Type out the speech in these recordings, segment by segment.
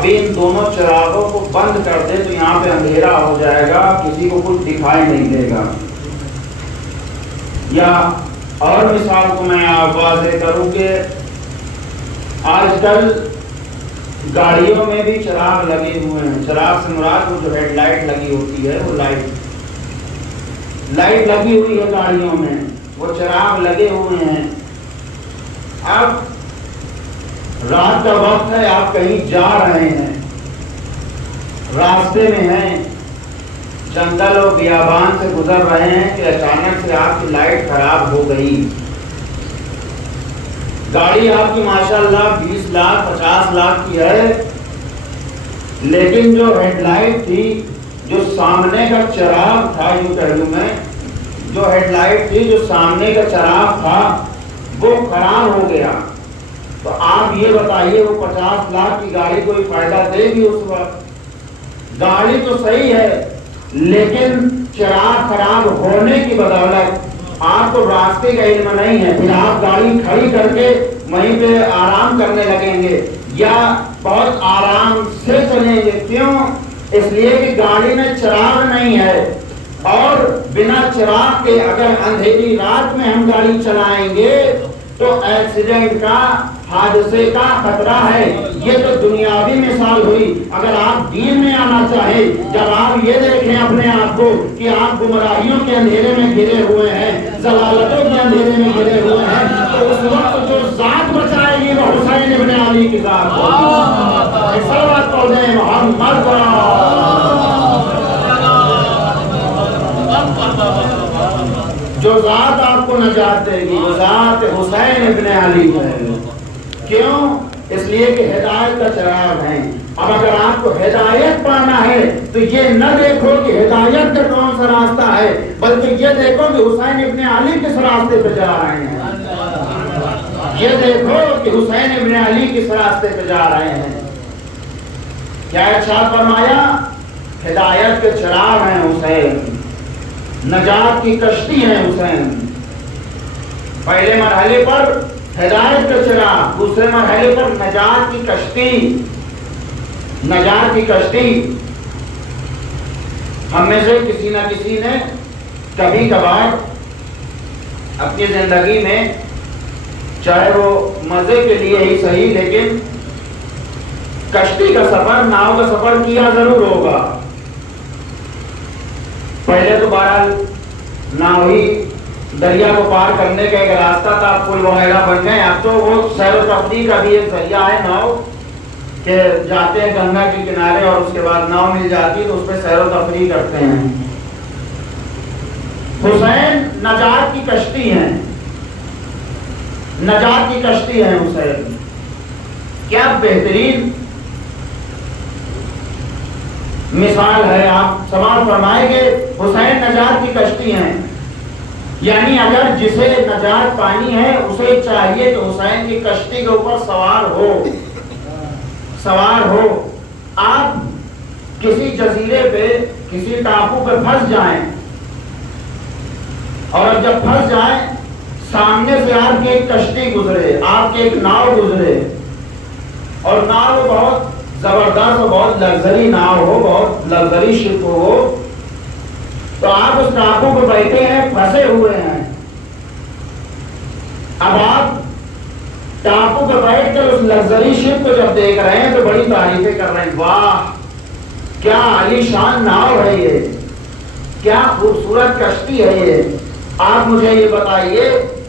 اب ان دونوں چراغوں کو بند کر دے تو یہاں پہ اندھیرا ہو جائے گا، کسی کو کچھ دکھائی نہیں دے گا۔ یا اور مثال کو میں واضح کروں کہ آج کل گاڑیوں میں بھی چراغ لگے ہوئے ہیں۔ چراغ سے مراد وہ جو ہیڈ لائٹ لگی ہوتی ہے، وہ لائٹ لگی ہوئی ہے گاڑیوں میں، وہ چراغ لگے ہوئے ہیں۔ اب رات کا وقت ہے، آپ کہیں جا رہے ہیں، راستے میں ہیں، جنگل اور بیابان سے گزر رہے ہیں کہ اچانک سے آپ کی لائٹ خراب ہو گئی۔ گاڑی آپ کی ماشاءاللہ 20 لاکھ 50 لاکھ کی ہے، لیکن جو ہیڈ لائٹ تھی، جو سامنے کا چراغ تھا، یوں کہہ لوں میں، جو ہیڈ لائٹ تھی، جو سامنے کا چراغ تھا، وہ خراب ہو گیا۔ تو آپ یہ بتائیے وہ 50 لاکھ کی گاڑی کوئی فائدہ دے گی اس وقت؟ گاڑی تو صحیح ہے، لیکن چراغ خراب ہونے کی بدولت آپ کو راستے کا علم نہیں ہے، پھر آپ گاڑی کھڑی کر کے وہیں پہ آرام کرنے لگیں گے یا بہت آرام سے چلیں گے۔ کیوں؟ اس لیے کہ گاڑی میں چراغ نہیں ہے، اور بنا چراغ کے اگر اندھیری رات میں ہم گاڑی چلائیں گے تو ایکسیڈنٹ کا، حادثے کا خطرہ ہے۔ یہ تو دنیاوی مثال ہوئی۔ اگر آپ دین میں آنا چاہیں، جب آپ یہ دیکھیں اپنے آپ کو کہ آپ گمراہیوں کے اندھیرے میں گھرے ہوئے ہیں، ضلالتوں کے اندھیرے میں گھرے ہوئے ہیں، تو اس وقت جو ذات بچائے گی وہ حسین ابن علی کی ذات ہوگی۔ صلوات پڑھ دیں محمد جو ذات آپ کو نجات دے گی، وہ ذات حسین ابن علی ہے۔ کیوں؟ اس لیے کہ ہدایت کا چراغ ہے۔ اب اگر آپ کو ہدایت پانا ہے تو یہ نہ دیکھو کہ ہدایت کا کون سا راستہ ہے، بلکہ یہ دیکھو کہ حسین ابن علی کس راستے پہ جا رہے ہیں۔ یہ دیکھو کہ حسین ابن علی کس راستے پہ جا رہے ہیں۔ کیا ارشاد فرمایا؟ ہدایت کے چراغ ہیں حسین، نجات کی کشتی ہے حسین۔ پہلے مرحلے پر ہدایت کا چراغ، دوسرے مرحلے پر نجات کی کشتی۔ نجات کی کشتی ہم میں سے کسی نہ کسی نے کبھی کبھار اپنی زندگی میں، چاہے وہ مزے کے لیے ہی صحیح، لیکن کشتی کا سفر، ناؤ کا سفر کیا ضرور ہوگا۔ پہلے تو بہرحال ناؤ ہی دریا کو پار کرنے کا ایک راستہ تھا، پل وغیرہ بن گئے، اب تو وہ سیر و تفریح کا بھی ایک ذریعہ ہے ناؤ، کہ جاتے ہیں گنگا کے کنارے اور اس کے بعد ناؤ مل جاتی ہے تو اس پہ سیر و تفریح کرتے ہیں۔ حسین نجات کی کشتی ہیں، نجات کی کشتی ہے حسین۔ کیا بہترین مثال ہے، آپ سوال فرمائیں گے حسین نجات کی کشتی ہیں، یعنی اگر جسے نجات پانی ہے اسے چاہیے کہ حسین کی کشتی کے اوپر سوار ہو۔ آپ کسی جزیرے پہ، کسی ٹاپو پہ پھنس جائیں، اور جب پھنس جائیں سامنے سے آپ کی ایک کشتی گزرے، آپ کی ایک ناؤ گزرے، اور ناؤ بہت زبردست ہو، بہت لگژری ناؤ ہو، بہت لگژری شپ ہو، تو آپ اس ٹاپو پہ بیٹھے ہیں، پھنسے ہوئے ہیں۔ اب آپ ٹاپو پہ بیٹھ کر اس لگژری شپ کو جب دیکھ رہے ہیں تو بڑی تعریفیں کر رہے ہیں، واہ کیا عالی شان ناؤ ہے یہ، کیا خوبصورت کشتی ہے یہ۔ آپ مجھے یہ بتائیے،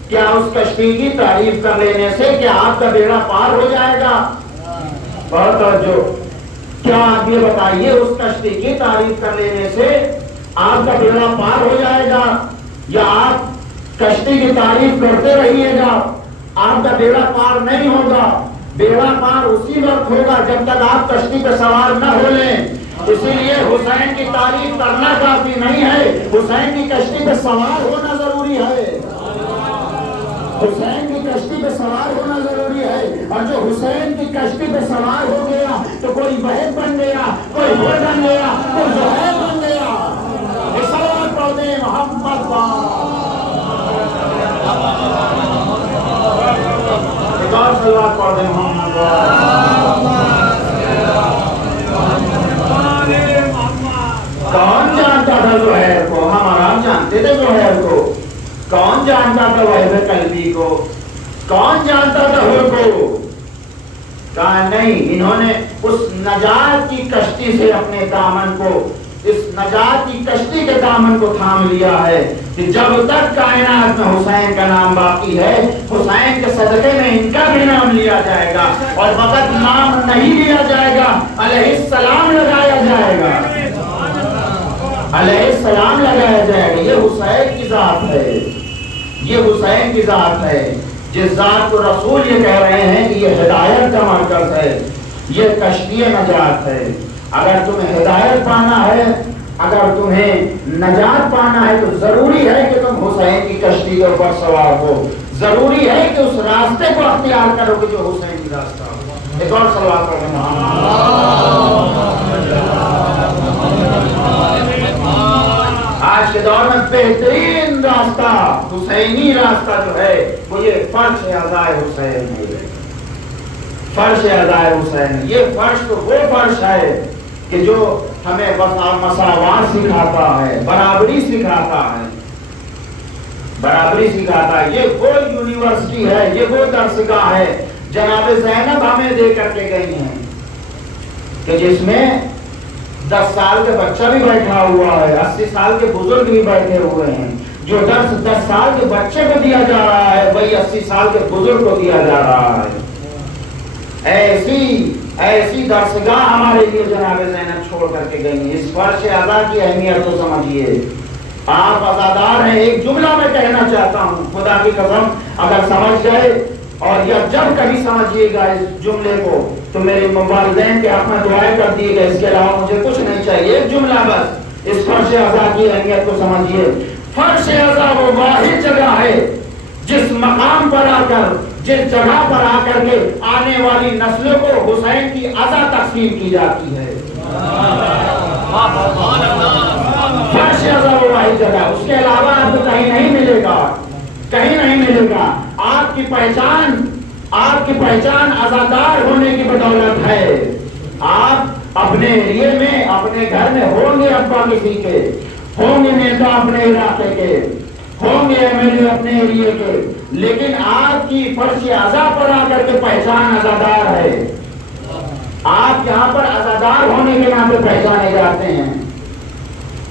کیا اس کشتی کی تعریف کر لینے سے کیا آپ کا بیڑا پار ہو جائے گا؟ بہت توجہ۔ کیا آپ یہ بتائیے، اس کشتی کی تعریف کر لینے سے آپ کا بیڑا پار ہو جائے گا، یا آپ کشتی کی تعریف کرتے رہیے گا؟ آپ کا بیڑا پار نہیں ہوگا۔ بیڑا پار اسی وقت ہوگا جب تک آپ کشتی پہ سوار نہ ہو لیں۔ اسی لیے حسین کی تعریف کرنا کافی نہیں ہے، حسین کی کشتی پہ سوار ہونا ضروری ہے۔ حسین کی کشتی پہ سوار ہونا ضروری ہے، اور جو حسین کی کشتی پہ سوار ہو گیا تو کوئی وحید بن گیا، کوئی ہو بن گیا، کوئی زہیر بن گیا۔ صلوات پڑھ دیں محمد ایک اور صلوات پڑھ دیں محمد جانتے تھے زہیر کو؟ کون جانتا تھا وحب قلبی کو؟ کون جانتا تھا حر کو؟ کہا نہیں، انہوں نے اس نجات کی کشتی سے اپنے دامن کو، اس نجات کی کشتی کے دامن کو تھام لیا ہے کہ جب تک کائنات میں حسین کا نام باقی ہے، حسین کے صدقے میں ان کا بھی نام لیا جائے گا، اور فقط نام نہیں لیا جائے گا، علیہ السلام لگایا جائے گا، علیہ السلام لگایا جائے گا۔ یہ حسین کی ذات ہے، یہ حسین کی ذات ہے، جس ذات کو رسول یہ کہہ رہے ہیں کہ یہ ہدایت کا مرکز ہے، یہ کشتی نجات ہے۔ اگر تمہیں ہدایت پانا ہے، اگر تمہیں نجات پانا ہے، تو ضروری ہے کہ تم حسین کی کشتی کے اوپر سوار ہو، ضروری ہے کہ اس راستے کو اختیار کرو کہ جو حسین کی راستہ ہو۔ ایک اور صلوات پڑھیں۔ آج کے دور میں بہترین راستہ، حسینی راستہ جو ہے وہ یہ فرش عزائے حسین ہے، فرش عزائے حسین۔ یہ فرش تو وہ فرش ہے کہ جو ہمیں مساوات سکھاتا ہے، برابری سکھاتا ہے، برابری سکھاتا ہے۔ یہ وہ یونیورسٹی ہے، یہ وہ درسگاہ ہے جناب زینب ہمیں دے کر کے گئی ہیں، کہ جس میں 10 سال کے بچہ بھی بیٹھا ہوا ہے، 80 سال کے بزرگ بھی بیٹھے ہوئے ہیں۔ جو درس 10 سال کے بچے کو دیا جا رہا ہے، وہی 80 سال کے بزرگ کو دیا جا رہا ہے۔ ایسی درسگاہ ہمارے لیے جناب زینب چھوڑ کر کے گئی ہیں۔ اس فرش عزا کی اہمیت کو سمجھیے۔ آپ عزادار ہیں۔ ایک جملہ میں کہنا چاہتا ہوں، خدا کی قسم اگر سمجھ گئے اور یا جب کبھی سمجھیے گا اس جملے کو تو میرے والدین کے حق میں دعائیں کر دیے گا، اس کے علاوہ مجھے کچھ نہیں چاہیے۔ ایک جملہ بس اس فرش عزا کی اہمیت کو سمجھیے۔ فرش عزا وہ واحد جگہ ہے جس مقام پر آ کر، جس جگہ پر آ کر کے آنے والی نسلوں کو حسین کی عزا تقسیم کی جاتی ہے۔ فرش عزا وہ واحد جگہ، اس کے علاوہ آپ کو کہیں نہیں ملے گا، کہیں نہیں ملے گا۔ آپ کی پہچان عزادار ہونے کی بدولت ہے۔ آپ اپنے ایریے میں، اپنے گھر میں ہوں گے ابا کسی کے، ہوں گے نیتا اپنے علاقے کے، ہوں گے ایم ایل اے اپنے ایریے کے، لیکن آپ کی فرش عزا پر آ کر کے پہچان عزادار ہے۔ آپ یہاں پر عزادار ہونے کے نام پہ پہچانے جاتے ہیں۔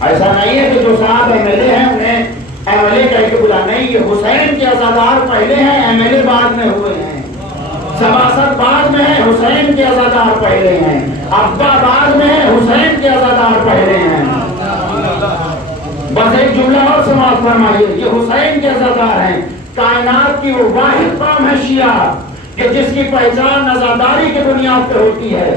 ایسا نہیں ہے کہ جو صاحب ایم ایل اے ہیں انہیں ایم ایل اے کہہ کے بلا، نہیں، یہ حسین کے عزادار پہلے ہیں، ایم ایل اے بعد میں ہوئے ہیں، سباست بعد میں ہے، حسین کے عزادار پہلے ہیں، ابا بعد میں ہے، حسین کے عزادار پہلے ہیں۔ بس ایک جملہ اور سماعت فرمائیے، یہ حسین کے عزادار ہیں۔ کائنات کی وہ واحد قوم ہے شیعہ کہ جس کی پہچان عزاداری کی بنیاد پہ ہوتی ہے۔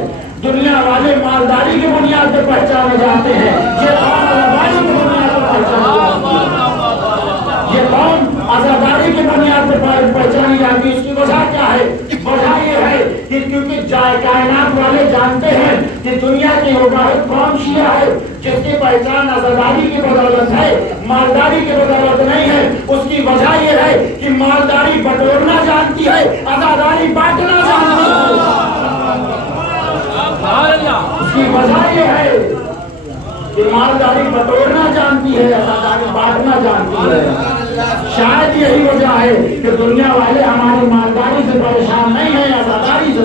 دنیا والے مالداری کی بنیاد پہ پہچانے جاتے ہیں، یہ قوم عزاداری کی بنیاد پہ پہچانے جاتی ہے، یہ قوم عزاداری کی بنیاد پہ پہچانی جاتی ہے۔ اس کی وجہ کیا ہے؟ وجہ یہ ہے کہ کیونکہ کائنات والے جانتے ہیں کہ دنیا کی وہ واحد قوم شیعہ ہے جس کی پہچان عزاداری کی بدولت ہے، مالداری کی بدولت نہیں ہے۔ اس کی وجہ یہ ہے کہ مالداری بٹورنا جانتی ہے، عزاداری بانٹنا جانتی ہے۔ اس کی وجہ یہ ہے کہ مالداری بٹورنا جانتی ہے، عزاداری بانٹنا جانتی ہے۔ شاید یہی وجہ ہے کہ دنیا والے ہماری مالداری سے پریشان نہیں ہیں، عزاداری سے